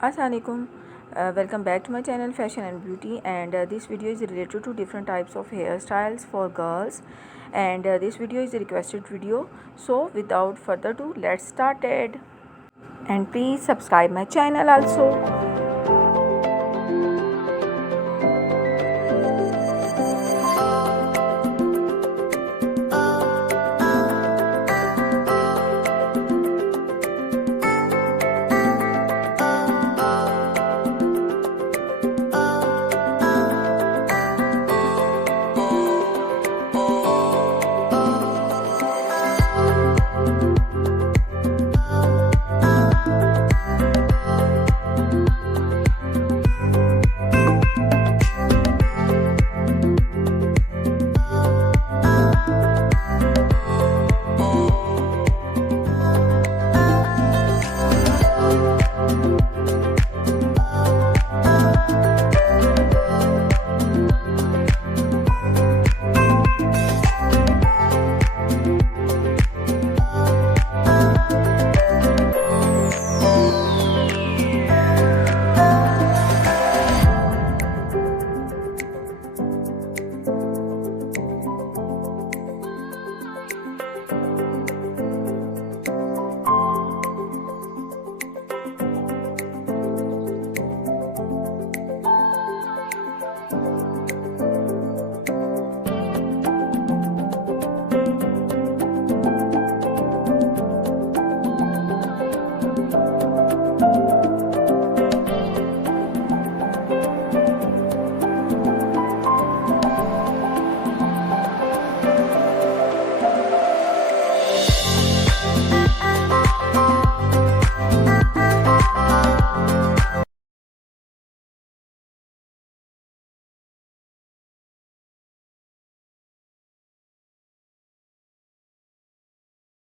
Assalamualaikum. Welcome back to my channel Fashion and Beauty, and this video is related to different types of hairstyles for girls, and this video is a requested video. So without further ado, let's start it, and please subscribe my channel also.